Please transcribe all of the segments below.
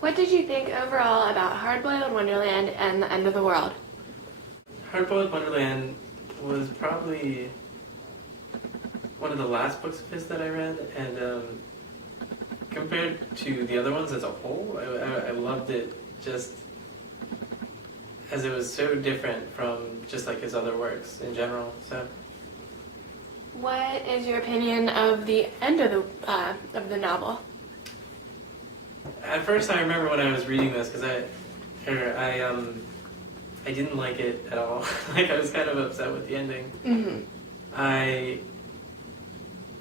What did you think overall about Hard-Boiled Wonderland and the End of the World? Hard-Boiled Wonderland was probably one of the last books of his that I read, and compared to the other ones as a whole, I loved it just as it was so different from just like his other works in general. So, what is your opinion of the end of the novel? at first, I remember when I was reading this because I didn't like it at all. Like, I was kind of upset with the ending. Mm-hmm.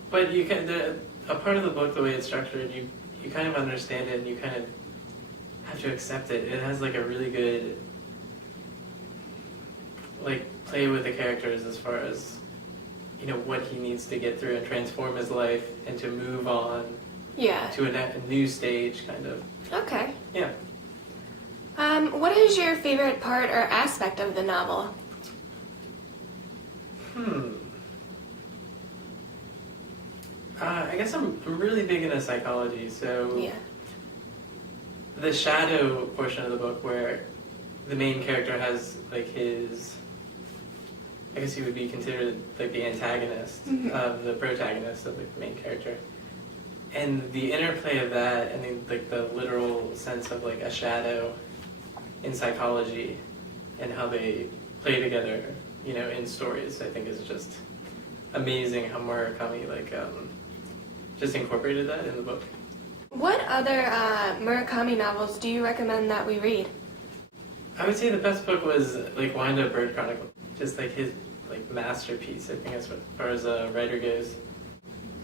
But you can a part of the book, the way it's structured, you kind of understand it and you kind of have to accept it. It has like a really good play with the characters as far as what he needs to get through and transform his life and to move on to a new stage, kind of. Okay. Yeah. What is your favorite part or aspect of the novel? I guess I'm really big into psychology, so Yeah. the shadow portion of the book where the main character has like his, I guess he would be considered like the antagonist of the protagonist of the main character. And the interplay of that and the literal sense of like a shadow in psychology and how they play together, in stories, I think is just amazing how Murakami just incorporated that in the book. What other Murakami novels do you recommend that we read? I would say the best book was Wind Up Bird Chronicle, just his masterpiece, I think, as far as a writer goes.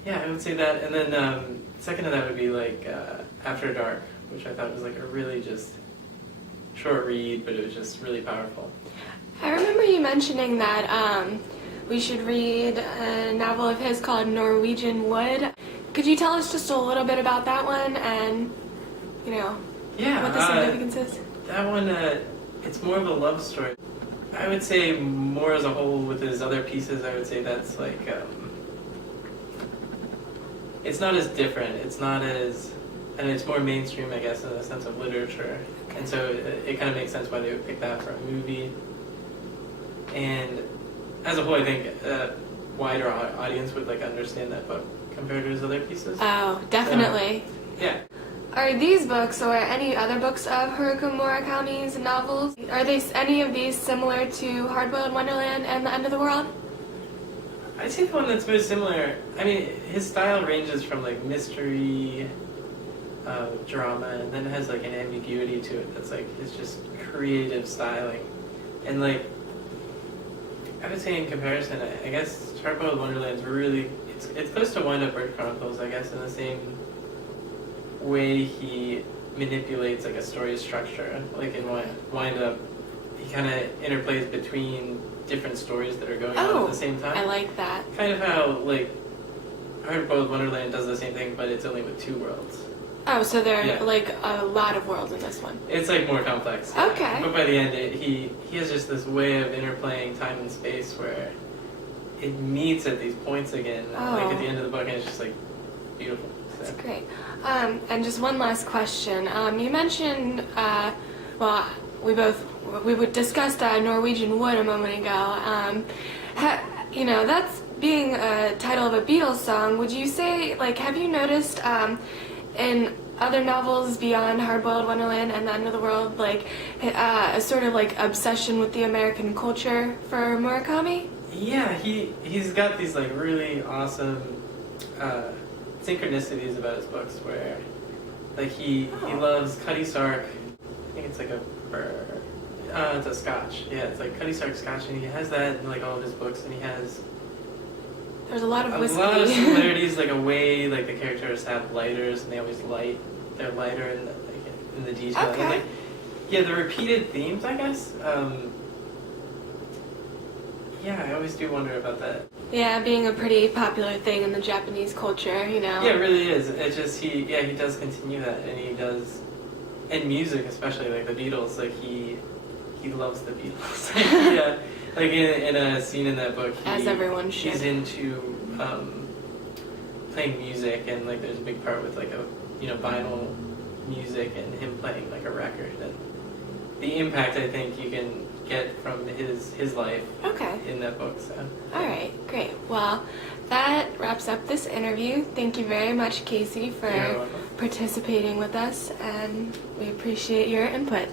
Yeah, I would say that, and then second to that would be After Dark, which I thought was a really just short read, but it was just really powerful. I remember you mentioning that we should read a novel of his called Norwegian Wood. Could you tell us just a little bit about that one and, what the significance is? That one, it's more of a love story. I would say more as a whole with his other pieces, I would say that's it's not as different. It's not as, and it's more mainstream, I guess, in the sense of literature. And so it kind of makes sense why they would pick that for a movie. And as a whole, I think a wider audience would understand that book compared to his other pieces. Oh, definitely. So, yeah. Are these books or any other books of Haruki Murakami's novels, are any of these similar to Hard-Boiled Wonderland and The End of the World? I'd say the one that's most similar, I mean, his style ranges from mystery, drama, and then it has an ambiguity to it that's his just creative styling. And I would say in comparison, I guess Hard-Boiled Wonderland's really, it's close to Wind Up Bird Chronicles, I guess, in the same way he manipulates a story structure. In Wind Up, he kind of interplays between different stories that are going on at the same time. I like that. Kind of how Hard-Boiled Wonderland does the same thing, but it's only with two worlds. Oh, so there are a lot of worlds in this one. It's more complex. Okay. But by the end, he has just this way of interplaying time and space where it meets at these points again, at the end of the book, and it's just beautiful. So. That's great. And just one last question. You mentioned, we discussed Norwegian Wood a moment ago. That's being a title of a Beatles song. Would you say, have you noticed in other novels beyond Hard-Boiled Wonderland and The End of the World, a sort of obsession with the American culture for Murakami? Yeah, he's got these really awesome synchronicities about his books where he loves Cutty Sark. I think it's a bird. It's a Scotch. Yeah, it's Cutty Sark Scotch, and he has that in all of his books, and he has there's a lot of whiskey. A lot of similarities, a way the characters have lighters, and they always light their lighter in the detail. Okay. And, the repeated themes, I guess. I always do wonder about that. Yeah, being a pretty popular thing in the Japanese culture, Yeah, it really is. It's just he does continue that, and he does, and music especially, the Beatles. He loves the Beatles. In a scene in that book, as everyone should. He's into playing music, and there's a big part with a vinyl music and him playing like a record, and the impact I think you can get from his life Okay. in that book. So All right, great. Well, that wraps up this interview. Thank you very much, Casey, for You're welcome. participating with us, and we appreciate your input.